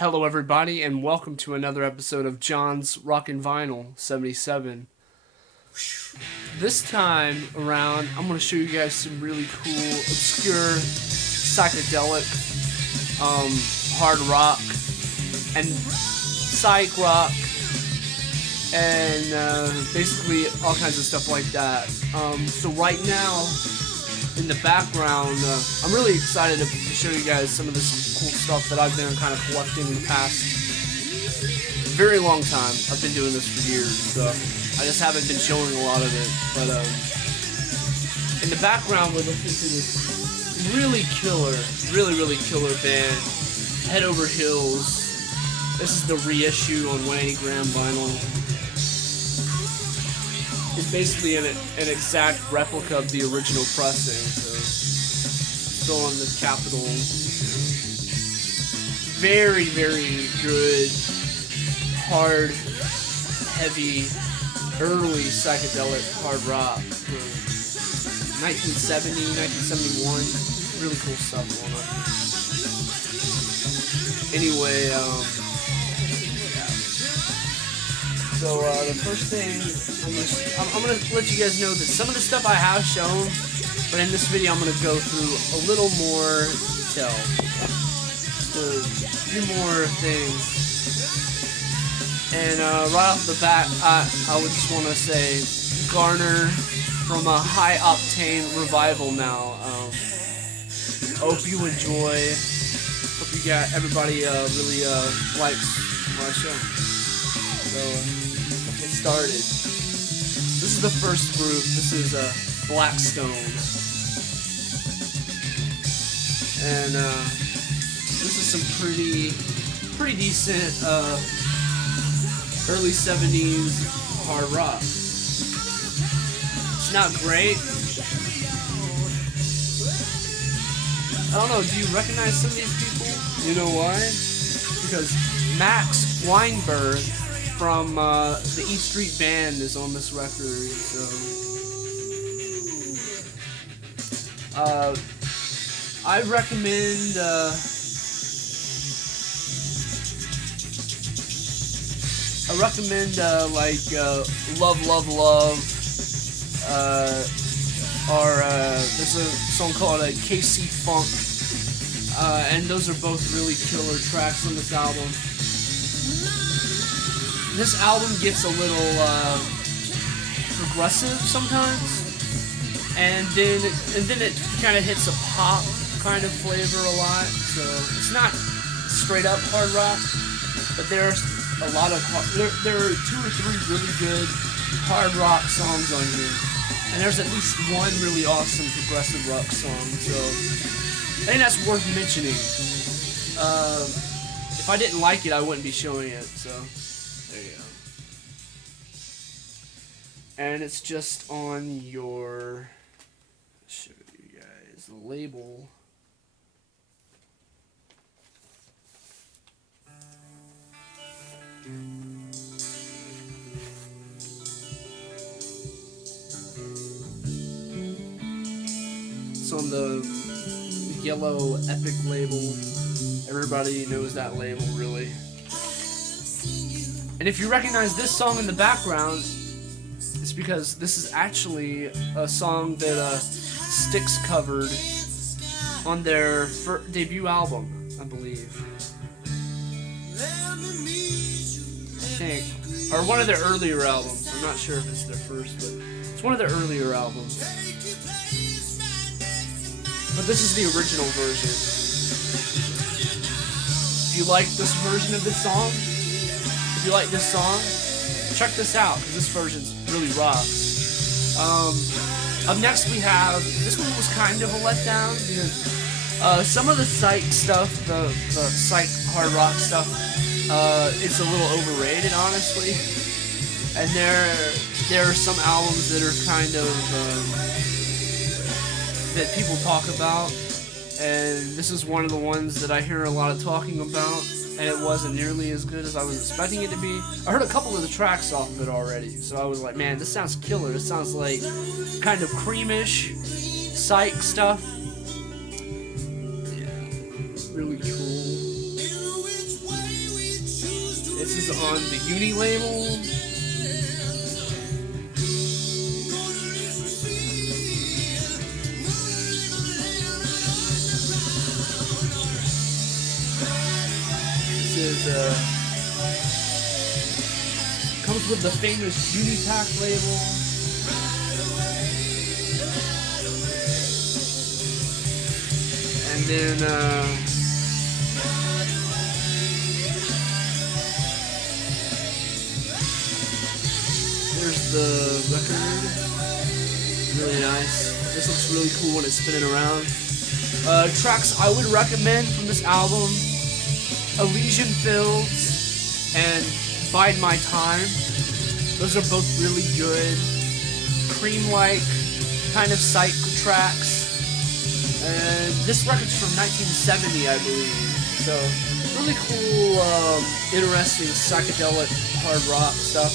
Hello, everybody, and welcome to another episode of John's Rockin' Vinyl 77. This time around, I'm going to show you guys some really cool, obscure, psychedelic, hard rock, and psych rock, and basically all kinds of stuff like that. So right now, in the background, I'm really excited to show you guys some of this cool stuff that I've been kind of collecting in the past very long time. I've been doing this for years, so I just haven't been showing a lot of it. But in the background, we're listening to this really killer band, Head Over Heels. This is the reissue on 180 gram vinyl. It's basically an exact replica of the original pressing, so still on the Capitol. Very, very good, hard, heavy, early psychedelic hard rock from 1970, 1971. Really cool stuff going on. Anyway, So the first thing, I'm gonna let you guys know that some of the stuff I have shown, but in this video I'm gonna go through a little more detail. So, a few more things. And right off the bat, I would just want to say, Garner from a High Octane Revival now. Hope you enjoy. Hope you got everybody really likes my show. So. Started. This is the first group. This is Blackstone, and this is some pretty decent early 70s hard rock. It's not great. I don't know. Do you recognize some of these people? You know why? Because Max Weinberg from the E Street Band is on this record, so I recommend like Love Love Love, or there's a song called KC Funk, and those are both really killer tracks on this album. This album gets a little progressive sometimes, and then it kind of hits a pop kind of flavor a lot. So it's not straight up hard rock, but there's a lot of there are 2 or 3 really good hard rock songs on here, and there's at least one really awesome progressive rock song. So I think that's worth mentioning. If I didn't like it, I wouldn't be showing it. So. There you go. And it's just on your, I'll show you guys the label. It's on the yellow Epic label. Everybody knows that label, really. And if you recognize this song in the background, it's because this is actually a song that Styx covered on their debut album, I believe. I think. Or one of their earlier albums. I'm not sure if it's their first, but it's one of their earlier albums. But this is the original version. If you like this version of this song, if you like this song, check this out, because this version's really rocks. Up next we have, this one was kind of a letdown, because some of the Psych stuff, the Psych hard rock stuff, it's a little overrated, honestly. And there are some albums that are kind of, that people talk about, and this is one of the ones that I hear a lot of talking about. And it wasn't nearly as good as I was expecting it to be. I heard a couple of the tracks off of it already, so I was like, man, this sounds killer. This sounds like kind of creamish, Psych stuff. Yeah, really cool. This is on the Uni label. This is comes with the famous Unipack label. And then there's the record. Really nice. This looks really cool when it's spinning around. Tracks I would recommend from this album: Elysian Fields and Bide My Time. Those are both really good, cream-like kind of Psych tracks. And this record's from 1970, I believe. So really cool, interesting psychedelic hard rock stuff.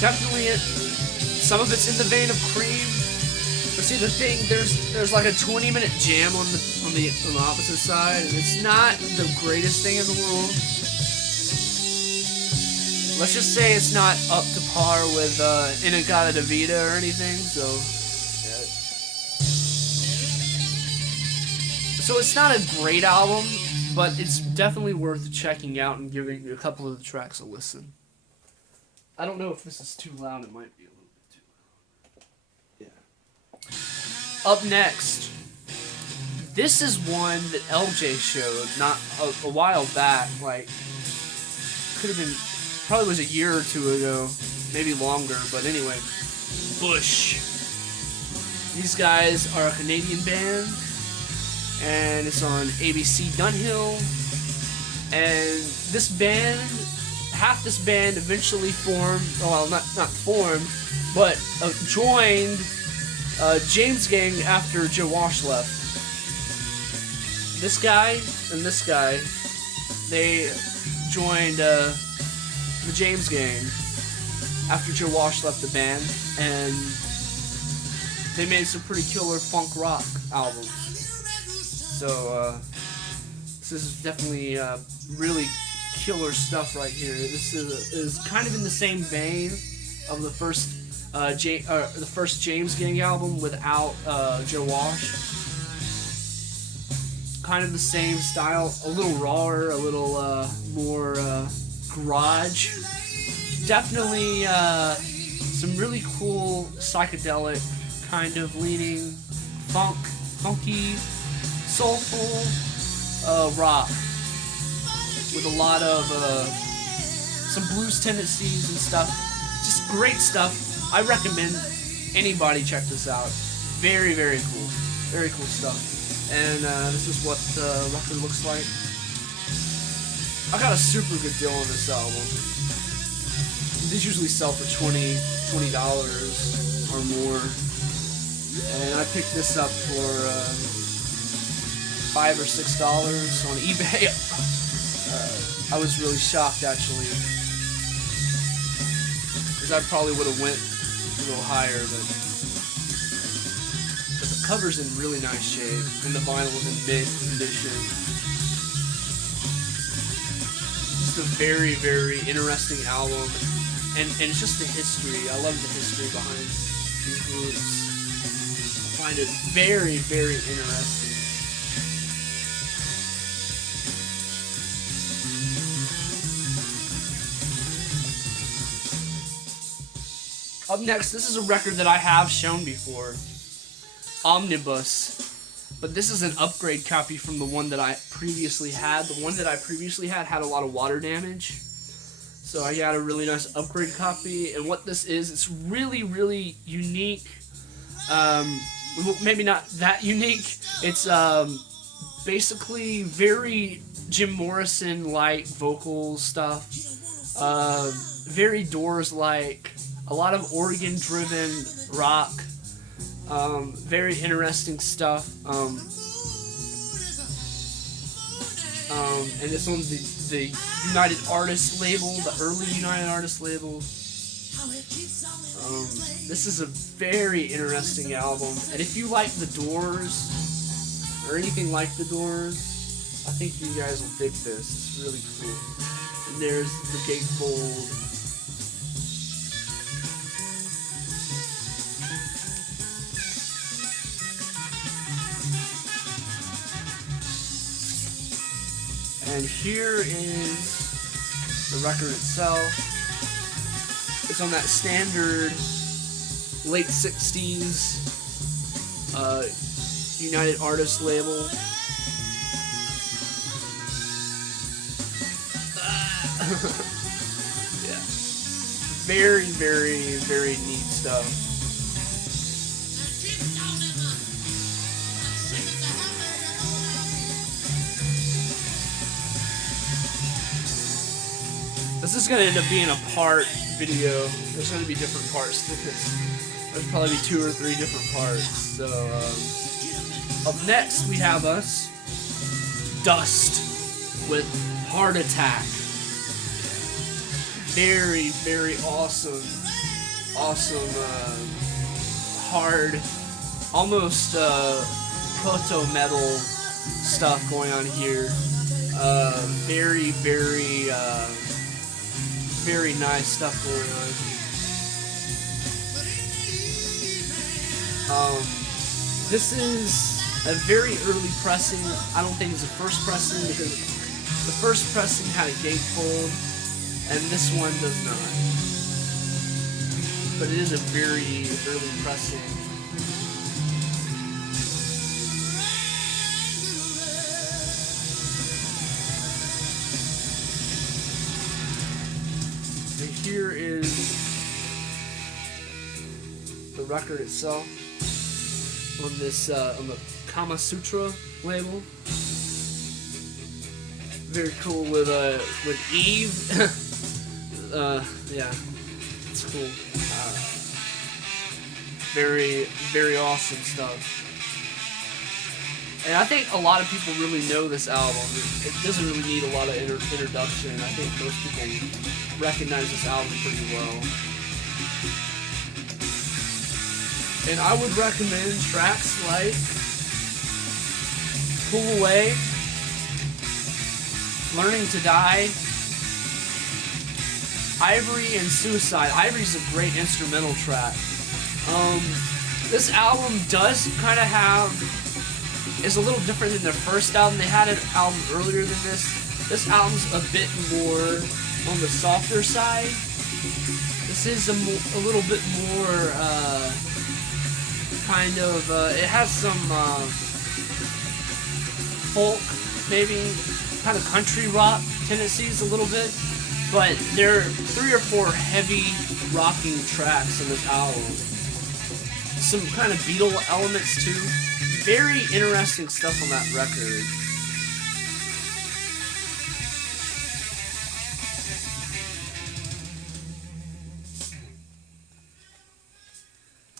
Definitely some of it's in the vein of Cream. But see, the thing, there's like a 20-minute jam on the opposite side, and it's not the greatest thing in the world. Let's just say it's not up to par with Inagata Vida or anything. So it's not a great album, but it's definitely worth checking out and giving a couple of the tracks a listen. I don't know if this is too loud. It might be a little bit too loud. Yeah. Up next, this is one that LJ showed not a while back. Like, could have been, probably was a year or two ago, maybe longer. But anyway, Bush. These guys are a Canadian band, and it's on ABC Dunhill. And this band, half this band eventually formed, well, not formed, but joined James Gang after Joe Walsh left. This guy and this guy, they joined the James Gang after Joe Walsh left the band, and they made some pretty killer funk rock albums. So this is definitely really killer stuff right here. This is kind of in the same vein of the first James Gang album without Joe Walsh. Kind of the same style, a little rawer, a little more garage. Definitely some really cool psychedelic kind of leaning, funky, soulful rock with a lot of some blues tendencies and stuff. Just great stuff. I recommend anybody check this out. Very, very cool. Very cool stuff. And this is what the record looks like. I got a super good deal on this album. These usually sell for $20 or more. And I picked this up for $5 or $6 on eBay. I was really shocked, actually, because I probably would have went a little higher, but the cover's in really nice shape, and the vinyl is in mint condition. Just a very, very interesting album, and it's just the history. I love the history behind these groups. I find it very, very interesting. Up next, this is a record that I have shown before, Omnibus, but this is an upgrade copy from the one that I previously had. The one that I previously had a lot of water damage, so I got a really nice upgrade copy. And what this is, it's really, really unique. Maybe not that unique. It's basically very Jim Morrison-like vocal stuff, very Doors-like. A lot of organ-driven rock, very interesting stuff, and it's on the United Artists label, the early United Artists label. This is a very interesting album, and if you like the Doors, or anything like the Doors, I think you guys will dig this. It's really cool. There's the gatefold. And here is the record itself. It's on that standard late 60s United Artists label. Yeah. Very, very, very neat stuff. This is going to end up being a part video. There's going to be different parts to this. There's probably be 2 or 3 different parts. So, up next we have us, Dust with Heart Attack. Very, very awesome, hard, almost proto-metal stuff going on here. Very, very, very nice stuff going on. This is a very early pressing. I don't think it's the first pressing because the first pressing had a gatefold, and this one does not. But it is a very early pressing. And here is the record itself on this on the Kama Sutra label. Very cool with Eve. Yeah, it's cool. Very, very awesome stuff. And I think a lot of people really know this album. It doesn't really need a lot of introduction. I think most people recognize this album pretty well. And I would recommend tracks like Pull Away, Learning to Die, Ivory, and Suicide. Ivory's a great instrumental track. This album does kind of is a little different than their first album. They had an album earlier than this. This album's a bit more on the softer side. This is a little bit more kind of, it has some folk, maybe kind of country rock tendencies a little bit, but there are 3 or 4 heavy rocking tracks in this album. Some kind of Beatle elements too. Very interesting stuff on that record.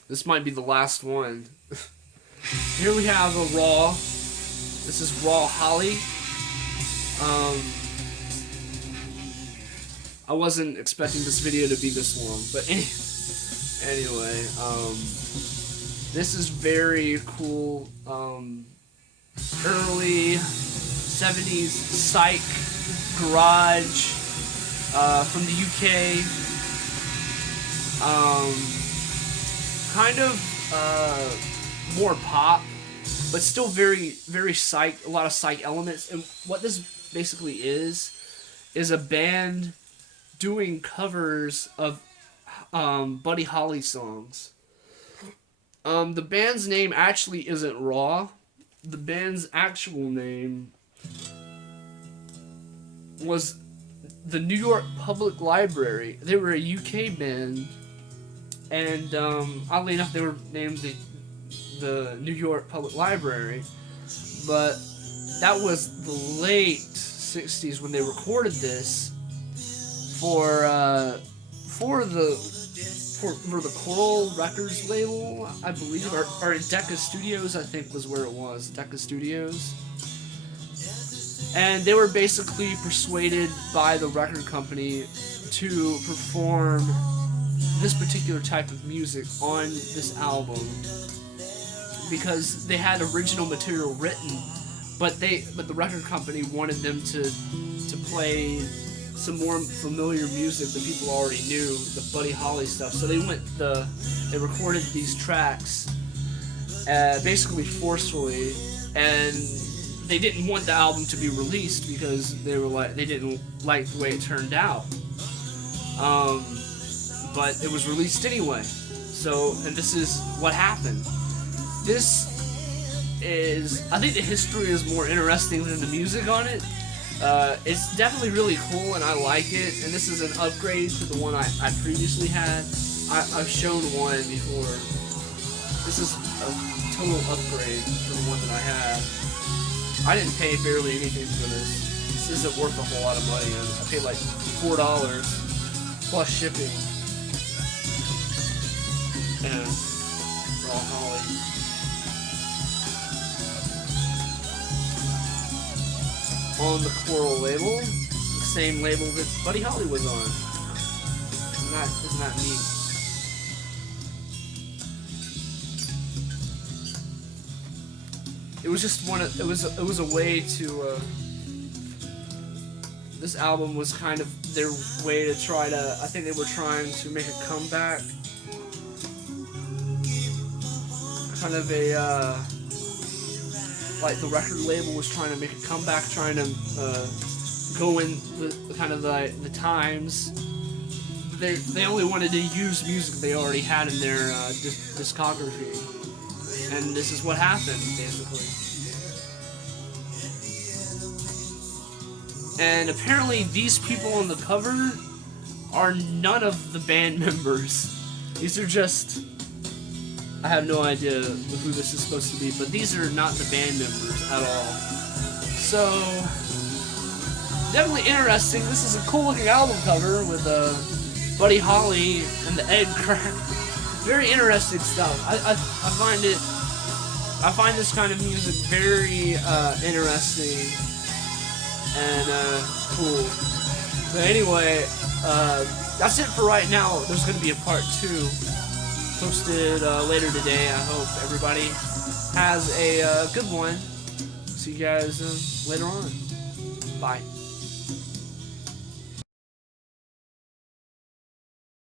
This might be the last one. Here we have a Raw. This is Raw Holly. I wasn't expecting this video to be this long, but anyway, this is very cool. Early 70s Psych garage from the UK. Kind of more pop, but still very, very Psych, a lot of Psych elements. And what this basically is a band doing covers of Buddy Holly songs. The band's name actually isn't Raw. The band's actual name was the New York Public Library. They were a UK band, and oddly enough, they were named the New York Public Library, but that was the late 60s when they recorded this for the Coral Records label, I believe, or Decca Studios, I think was where it was, Decca Studios. And they were basically persuaded by the record company to perform this particular type of music on this album because they had original material written, but the record company wanted them to play some more familiar music that people already knew, the Buddy Holly stuff. So they recorded these tracks basically forcefully, and they didn't want the album to be released because they didn't like the way it turned out. But it was released anyway. So, and this is what happened. I think the history is more interesting than the music on it. It's definitely really cool and I like it, and this is an upgrade to the one I previously had. I've shown one before. This is a total upgrade from the one that I had. I didn't pay barely anything for this. This isn't worth a whole lot of money. I paid like $4 plus shipping. And raw holly. On the Coral label, the same label that Buddy Holly was on. Isn't that neat? It was just it was a way to. This album was kind of their way to try to. I think they were trying to make a comeback. Kind of a. Like the record label was trying to make a comeback, trying to go in with kind of the times. They only wanted to use music they already had in their discography, and this is what happened basically. And apparently these people on the cover are none of the band members. These are just. I have no idea who this is supposed to be, but these are not the band members at all. So, definitely interesting. This is a cool looking album cover with Buddy Holly and the egg crack. Very interesting stuff. I find this kind of music very interesting and cool. But anyway, that's it for right now. There's going to be a part 2. Posted later today. I hope everybody has a good one. See you guys later on. Bye.